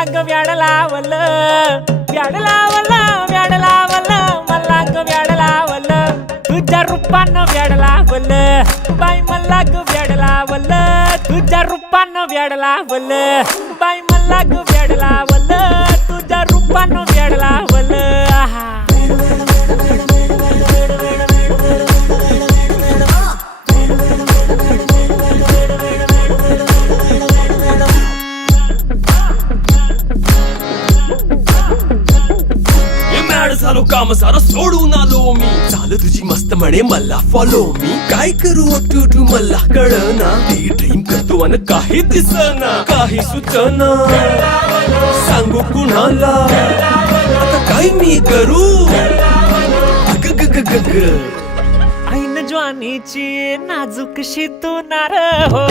मला ग व्याड लावलं व्याड लावलं व्याड लावलं मला ग व्याड लावलं तुझ्या रूपानं व्याड लावलं बाई मला ग व्याड लावलं तुझ्या रूपानं व्याड लावलं बाई मला ग व्याड लावलं तुझ्या रूपानं व्याड लावलं आहा झालो काम सारं सोडून आलो मी झालं तुझी मस्त म्हणे मला फॉलो मी काय करू टू मला कळना ती ड्रीम करतो आणि काही दिसना काही सुचना सांगू कुणाला आता काय मी करू ऐन ज्वानीची नाजूकशी तू नार हो